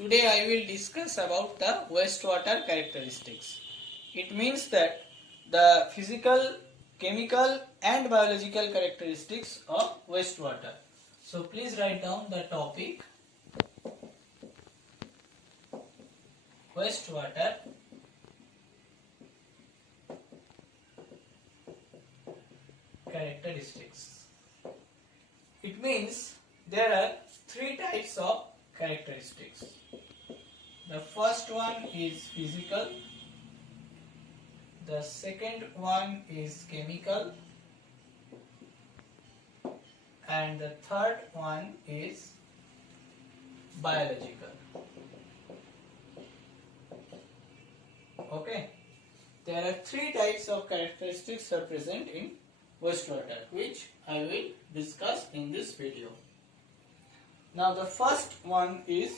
Today I will discuss about the wastewater characteristics. It means that the physical, chemical and biological characteristics of wastewater. So please write down the topic wastewater characteristics. It means there are three types of characteristics. The first one is physical, the second one is chemical, and the third one is biological. Okay, there are three types of characteristics are present in wastewater, which I will discuss in this video. Now the first one is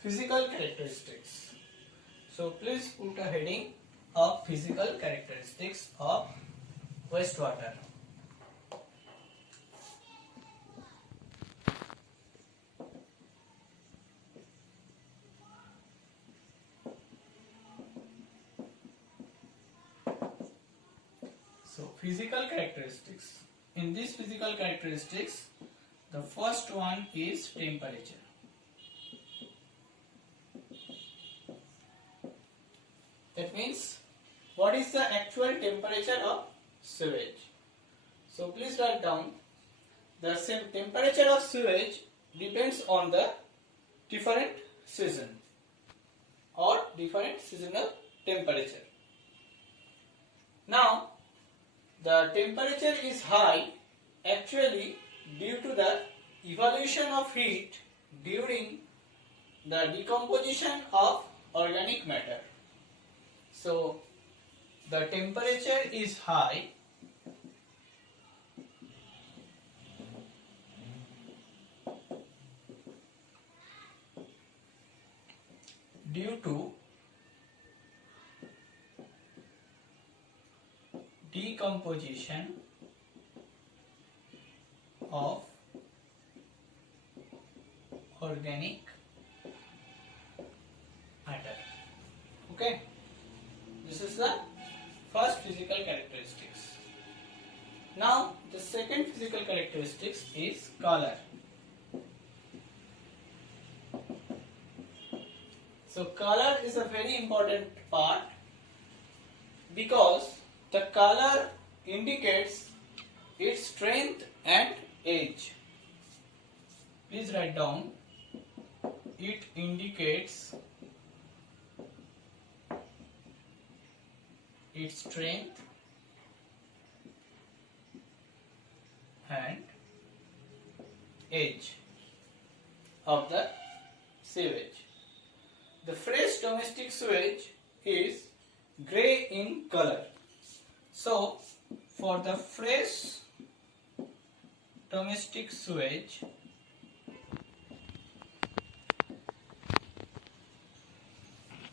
physical characteristics. So please put a heading of physical characteristics of wastewater. So physical characteristics. In these physical characteristics, the first one is temperature. That means what is the actual temperature of sewage. So please write down the temperature of sewage depends on the different season or different seasonal temperature. Now the temperature is high actually due to the evolution of heat during the decomposition of organic matter. So the temperature is high due to decomposition of organic matter. Okay, this is the first physical characteristics. Now the second physical characteristics is color. So color is a very important part because the color indicates its strength and age. Please write down, it indicates its strength and age of the sewage. The fresh domestic sewage is grey in color. So for the fresh domestic sewage,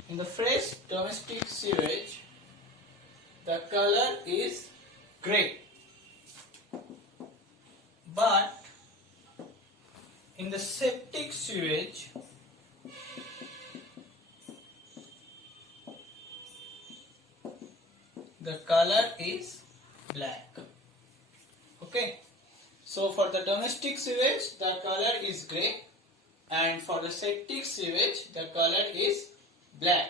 in the fresh domestic sewage, the color is grey. But in the septic sewage, the color is black. Okay. So for the domestic sewage, the color is grey, and for the septic sewage, the color is black.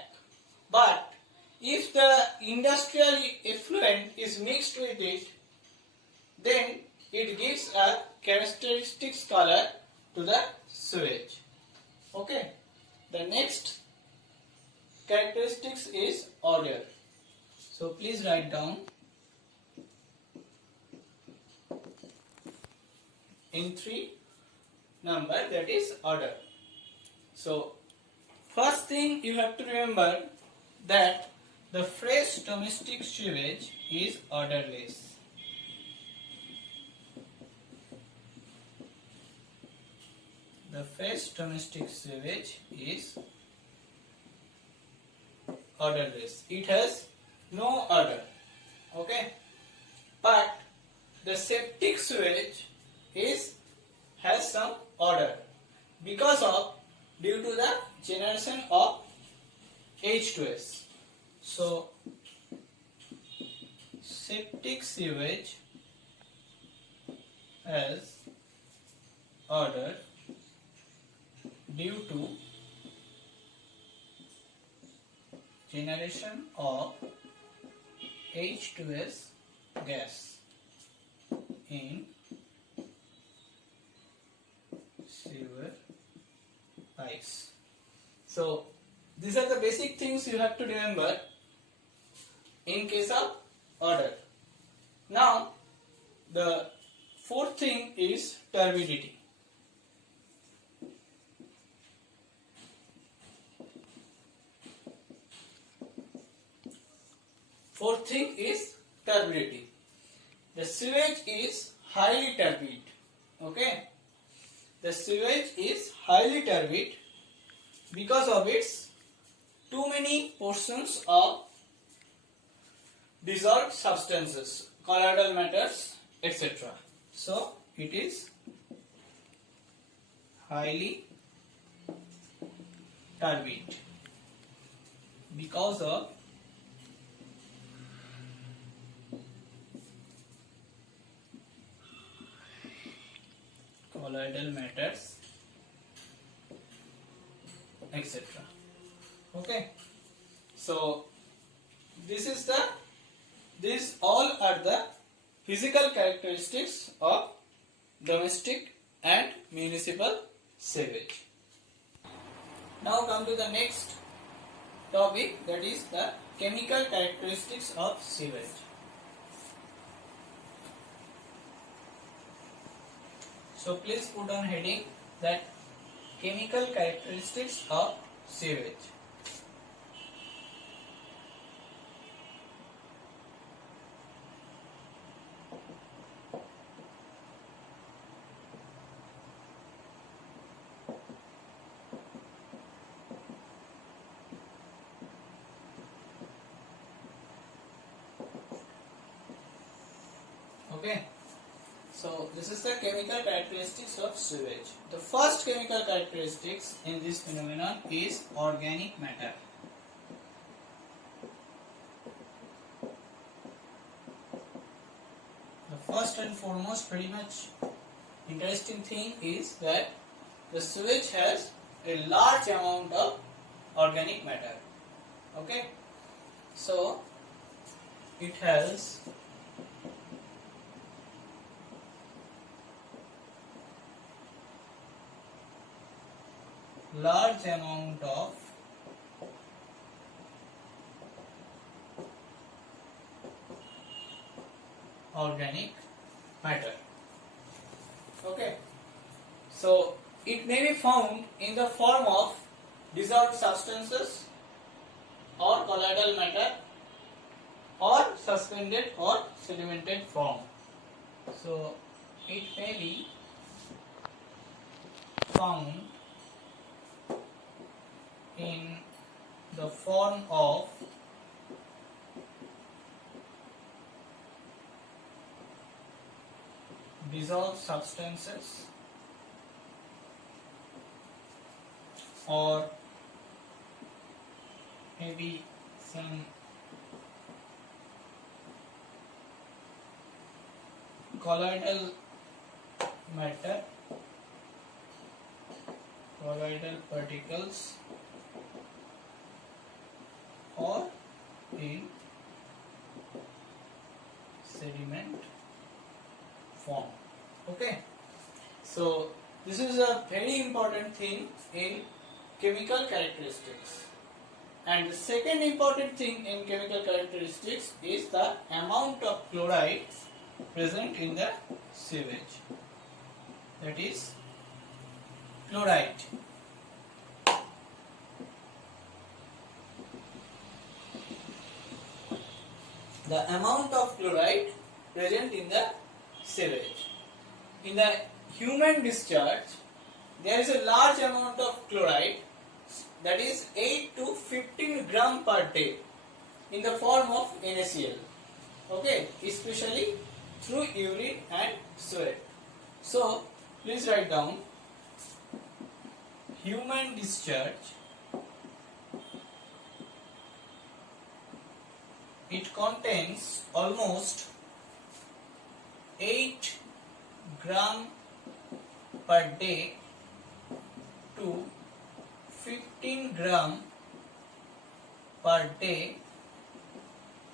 But if the industrial effluent is mixed with it, then it gives a characteristic color to the sewage. Okay. The next characteristics is odor. So please write down in 3 number, that is odor. So first thing you have to remember that the fresh domestic sewage is odorless. The fresh domestic sewage is odorless. It has no odor. Okay. But the septic sewage has some odor because of due to the generation of H2S. So septic sewage as ordered due to generation of H2S gas in sewer pipes. So these are the basic things you have to remember in case of order. Now the fourth thing is turbidity. Fourth thing is turbidity. The sewage is highly turbid. Okay. The sewage is highly turbid because of its too many portions of dissolved substances, colloidal matters, etc. So it is highly turbid because of colloidal matters, etc. Okay. So these all are the physical characteristics of domestic and municipal sewage. Now come to the next topic, that is the chemical characteristics of sewage. So please put on heading that chemical characteristics of sewage. Okay. So this is the chemical characteristics of sewage. The first chemical characteristics in this phenomenon is organic matter. The first and foremost very much interesting thing is that the sewage has a large amount of organic matter. Okay. So it has large amount of organic matter. Okay. So it may be found in the form of dissolved substances or colloidal matter or suspended or sedimented form. So it may be found in the form of dissolved substances or maybe some colloidal matter, colloidal particles, or in sediment form. Okay. So this is a very important thing in chemical characteristics. And the second important thing in chemical characteristics is the amount of chloride present in the sewage. That is chloride. The amount of chloride present in the sewage. In the human discharge, there is a large amount of chloride, that is 8 to 15 gram per day in the form of NaCl. Okay, especially through urine and sweat. So please write down human discharge it contains almost 8 gram per day to 15 gram per day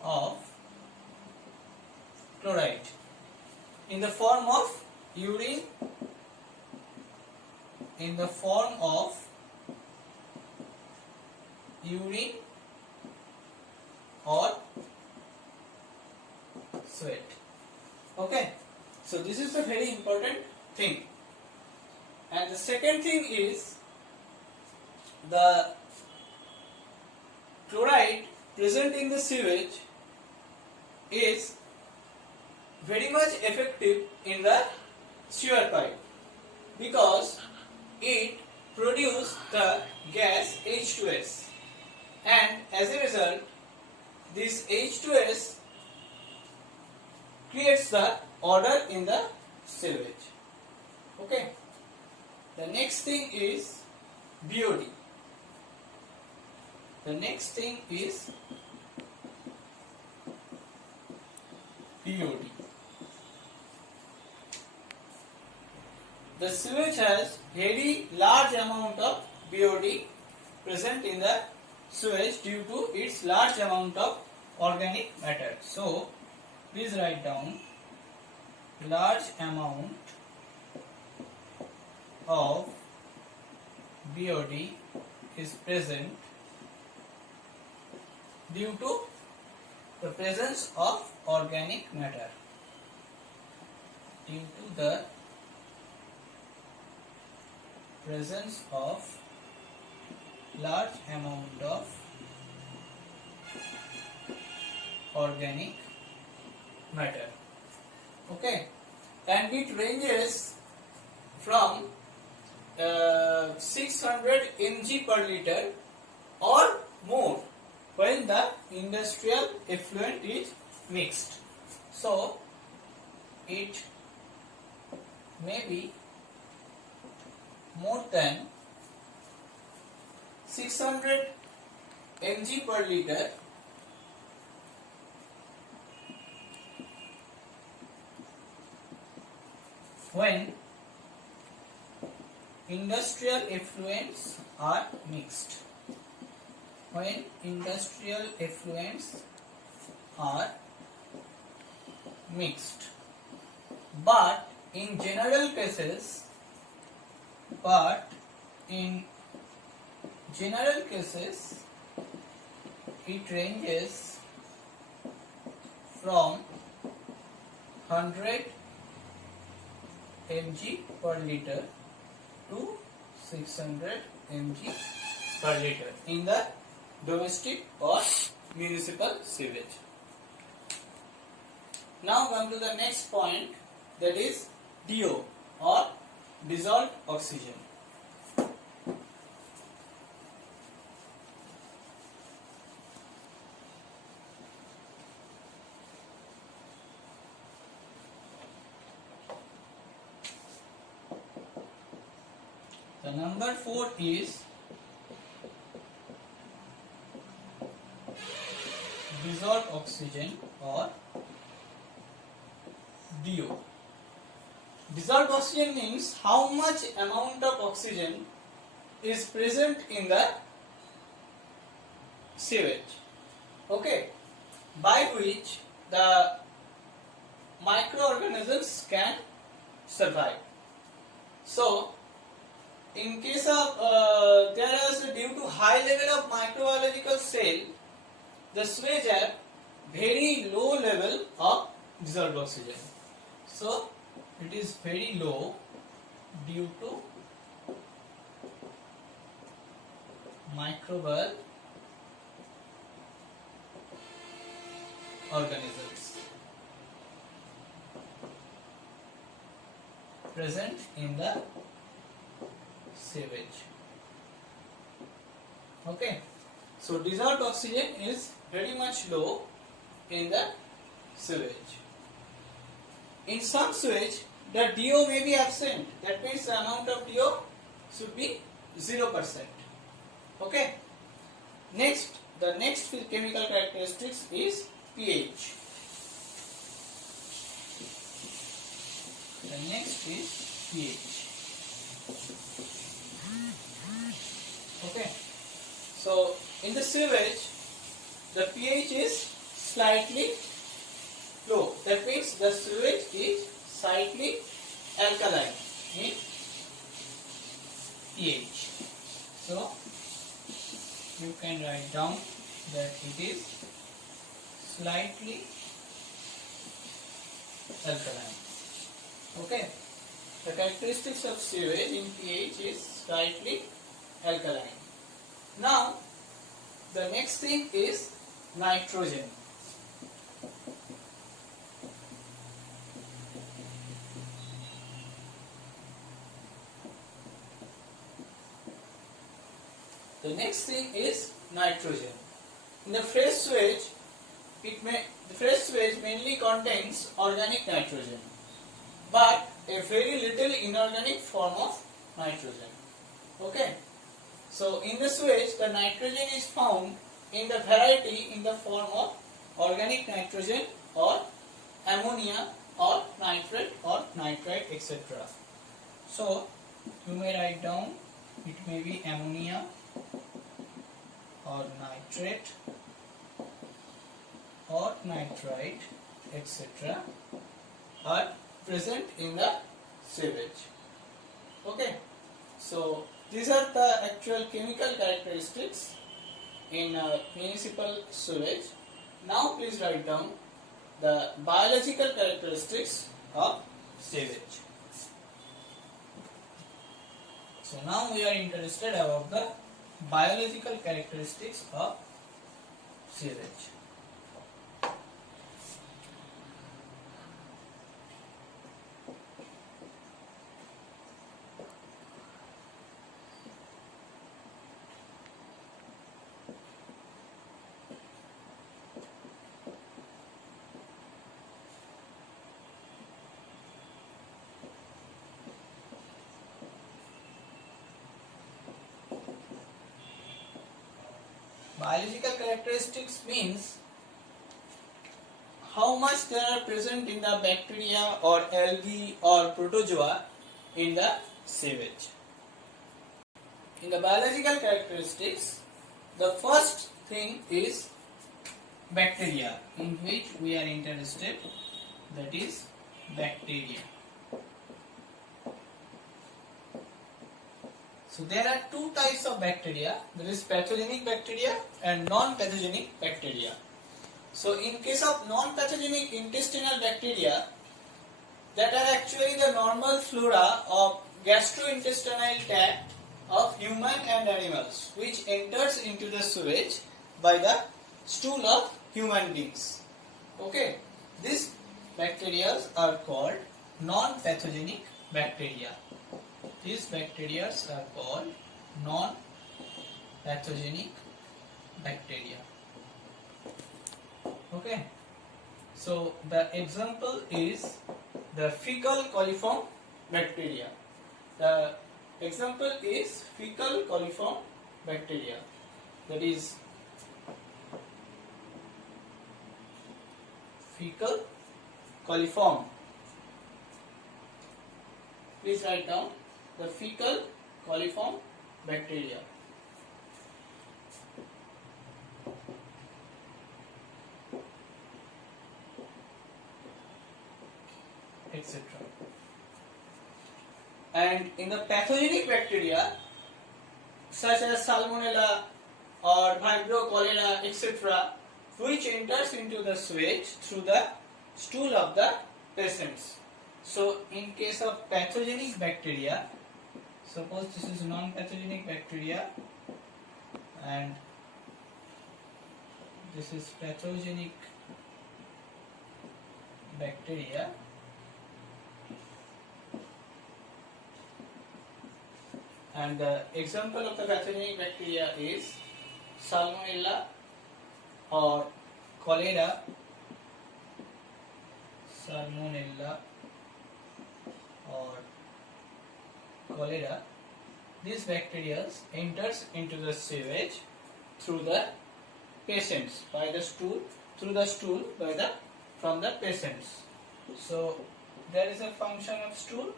of chloride in the form of urine, or sweat. Okay, so this is a very important thing. And the second thing is the chloride present in the sewage is very much effective in the sewer pipe because it produces the gas H2S, and as a result this H2S creates the odor in the sewage. Okay. The next thing is BOD. The sewage has very large amount of BOD present in the sewage due to its large amount of organic matter. So, please write down large amount of BOD is present due to the presence of organic matter. Due to the presence of large amount of organic matter. Okay, and it ranges from 600 mg per liter or more when the industrial effluent is mixed. So it may be more than 600 mg per liter when industrial effluents are mixed. When industrial effluents are mixed. But in general cases, it ranges from 100 mg per liter to 600 mg per liter in the domestic or municipal sewage. Now come to the next point, that is DO or dissolved oxygen. The number 4 is dissolved oxygen or DO. Dissolved oxygen means how much amount of oxygen is present in the sewage, okay, by which the microorganisms can survive. So, in case of there is due to high level of microbiological cell, the sewage have very low level of dissolved oxygen. So it is very low due to microbial organisms present in the sewage. Okay, so dissolved oxygen is very much low in the sewage. In some sewage, the DO may be absent. That means the amount of DO should be 0%. Okay. Next, the next chemical characteristics is pH. The next is pH. Okay. So in the sewage, the pH is slightly low. That means the sewage is slightly alkaline in pH. So you can write down that it is slightly alkaline. Okay. The characteristics of sewage in pH is slightly alkaline. Now the next thing is nitrogen. The next thing is nitrogen. In the fresh sewage, the fresh sewage mainly contains organic nitrogen, but a very little inorganic form of nitrogen. Okay. So in the sewage, the nitrogen is found in the variety in the form of organic nitrogen or ammonia or nitrate or nitrite, etc. So you may write down it may be ammonia or nitrate or nitrite, etc. are present in the sewage. Okay. So these are the actual chemical characteristics in municipal sewage. Now please write down the biological characteristics of sewage. So now we are interested about the biological characteristics of sewage. Biological characteristics means how much they are present in the bacteria or algae or protozoa in the sewage. In the biological characteristics, the first thing is bacteria, in which we are interested, that is bacteria. So there are two types of bacteria. There is pathogenic bacteria and non-pathogenic bacteria. So in case of non-pathogenic intestinal bacteria, that are actually the normal flora of gastrointestinal tract of human and animals, which enters into the sewage by the stool of human beings. Okay, these bacteria are called non-pathogenic bacteria. These bacteria are called non-pathogenic bacteria. Okay. So the example is the fecal coliform bacteria. The example is fecal coliform bacteria. That is fecal coliform. Please write down the fecal coliform bacteria. Etc. And in the pathogenic bacteria such as Salmonella or Vibrio cholera, etc., which enters into the sewage through the stool of the patients. So in case of pathogenic bacteria, suppose this is non-pathogenic bacteria and this is pathogenic bacteria, and the example of the pathogenic bacteria is Salmonella or cholera, Salmonella or cholera. These bacteria enters into the sewage through the patients by the stool through the stool from the patients. So there is a function of stool.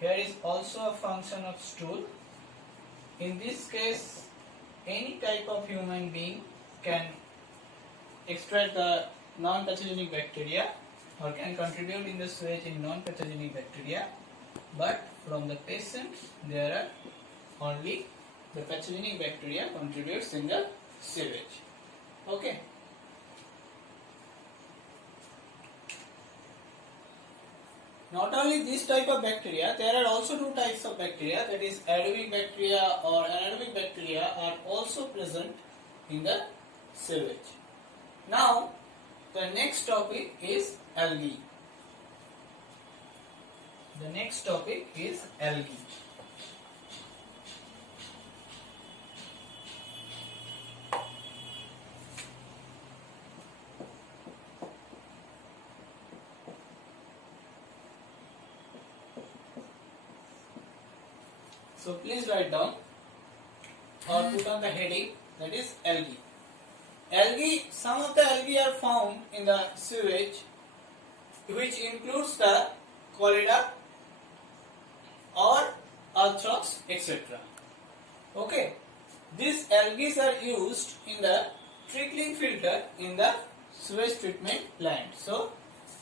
Here is also a function of stool. In this case, any type of human being can extract the non-pathogenic bacteria or can contribute in the sewage in non-pathogenic bacteria, but from the patients there are only the pathogenic bacteria contributes in the sewage. Okay. Not only this type of bacteria, there are also two types of bacteria, that is aerobic bacteria or anaerobic bacteria are also present in the sewage. Now, the next topic is algae. The next topic is algae. So please write down or put on the heading, that is algae. Algae, some of the algae are found in the sewage, which includes the Cholera or Arthrox, etc. Okay, these algae are used in the trickling filter in the sewage treatment plant. So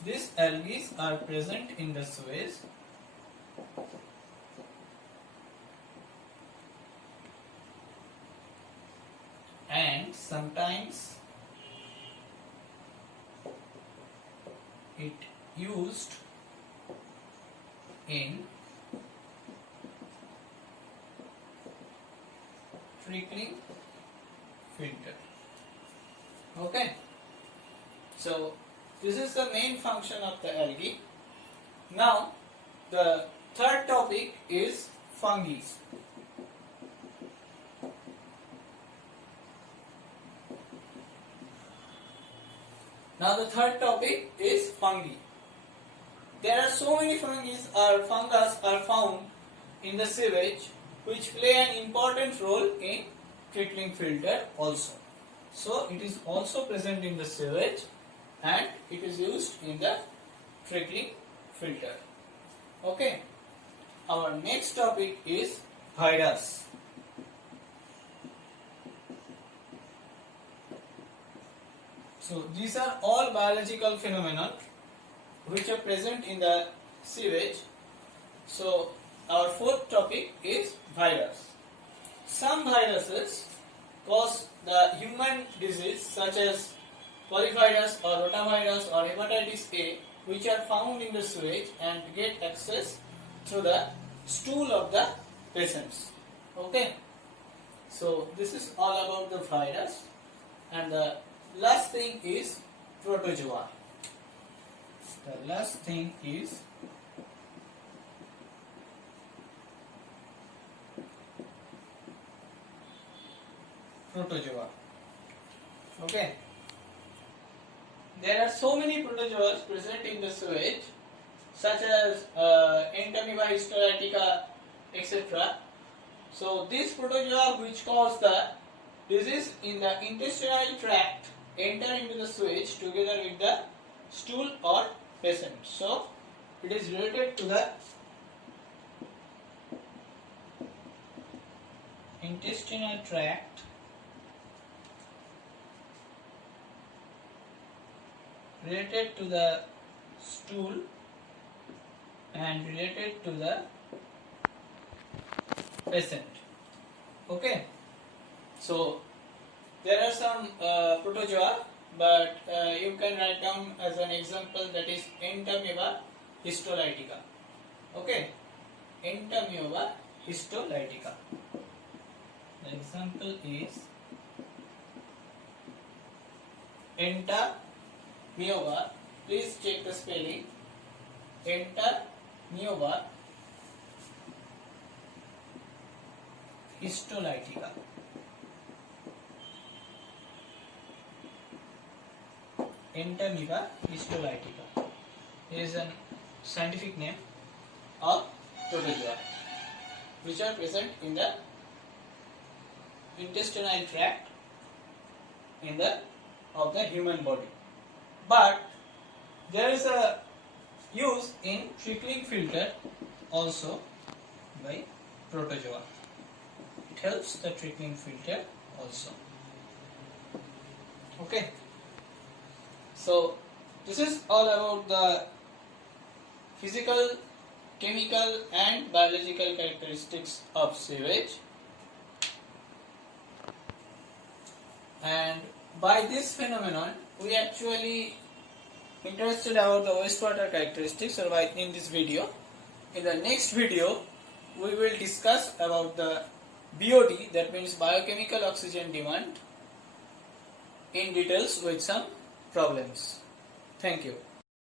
these algae are present in the sewage. And sometimes it used in trickling filter. Okay, so this is the main function of the algae. Now the third topic is fungi. Now the third topic is fungi. There are so many fungus are found in the sewage which play an important role in trickling filter also. So it is also present in the sewage and it is used in the trickling filter. Okay. Our next topic is virus. So these are all biological phenomena which are present in the sewage. So our fourth topic is virus. Some viruses cause the human disease such as polyvirus or rotavirus or hepatitis A, which are found in the sewage and get access through the stool of the patients. Okay. So this is all about the virus, and the last thing is protozoa. The last thing is protozoa. Okay. There are so many protozoas present in the sewage, such as Entamoeba histolytica, etc. So these protozoa which cause the disease in the intestinal tract enter into the sewage together with the stool or patient. So it is related to the intestinal tract related to the stool and related to the patient. Okay. So there are some protozoa, but you can write down as an example, that is Entamoeba histolytica. Okay, Entamoeba histolytica. The example is Entamoeba. Please check the spelling. Entamoeba histolytica. Entamoeba histolytica is a scientific name of protozoa which are present in the intestinal tract in the of the human body. But there is a use in trickling filter also by protozoa. It helps the trickling filter also. Okay. So this is all about the physical, chemical and biological characteristics of sewage. And by this phenomenon, we actually interested about the wastewater characteristics in this video. In the next video, we will discuss about the BOD, that means biochemical oxygen demand, in details with some problems. Thank you.